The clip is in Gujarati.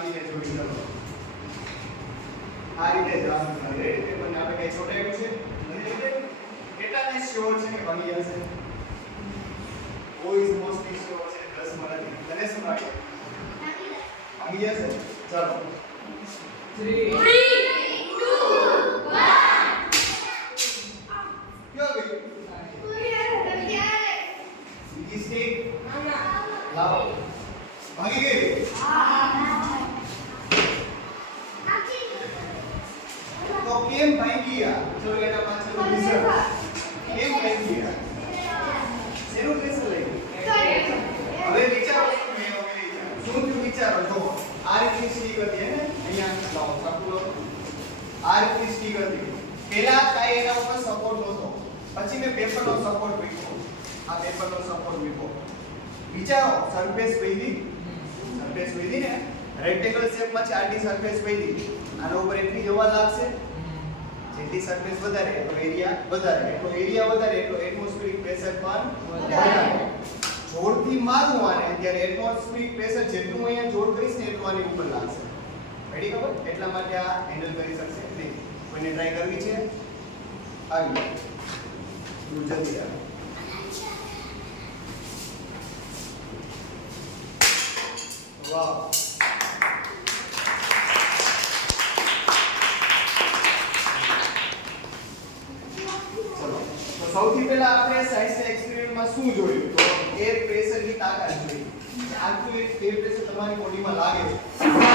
બાકીને જોડી કરો આ રીતે જ રાઉન્ડ કરી રાઈટ પેપરને આપણે કઈ છોટાયું છે નથી કેટલાને શ્યોર છે કે ભાગી જશે કોઈ મોસ્ટલી શ્યોર છે 10 માં નથી તને શું લાગે ભાગી જશે ચાલો 3 2 1 ક્યો ગઈ બીજી સ્ટેક લાવો ભાગી ગઈ તો કેમ ભાગી ગયા ચલો એના પાછળનો રીઝન કેમ ભાગી ગયા શેનું પ્રેશર લઈ હવે વિચારો શું થયું વિચારો જો આ રીતની સ્ટીક હતી હે ને અહીંયા લાવો સાપુલો આ રીતની સ્ટીક હતી પહેલા કાઈ એના ઉપર સપોર્ટ નહોતો પછી મેં પેપરનો સપોર્ટ મૂક્યો આ પેપરનો સપોર્ટ મૂક્યો વિચારો સરફેસ વૈધી ને રેક્ટેંગલ શેપમાં છે આડી સરફેસ વૈધી આનો ઉપર એટલી હવા લાગશે જેટલી સરફેસ વધારે એટલો એરિયા વધારે એટલો એટમોસ્ફિયરિક પ્રેશર પણ વધારે જોરથી મારું આને ત્યારે એટમોસ્ફિયરિક પ્રેશર જેટલું અહીંયા જોર કરીશ ને એટલું આની ઉપર લાગશે રેડી ખબર એટલા માટે આ હેન્ડલ કરી શકશે નહીં કોઈને ટ્રાય કરવી છે આવી જલ્દી આવે વાવ સૌથી પહેલા આપણે સાયન્સ એક્સપેરિમેન્ટમાં શું જોયું તો એર પ્રેશરની તાકાત જોઈ આટલું એર પ્રેશર તમારી બોડીમાં લાગે છે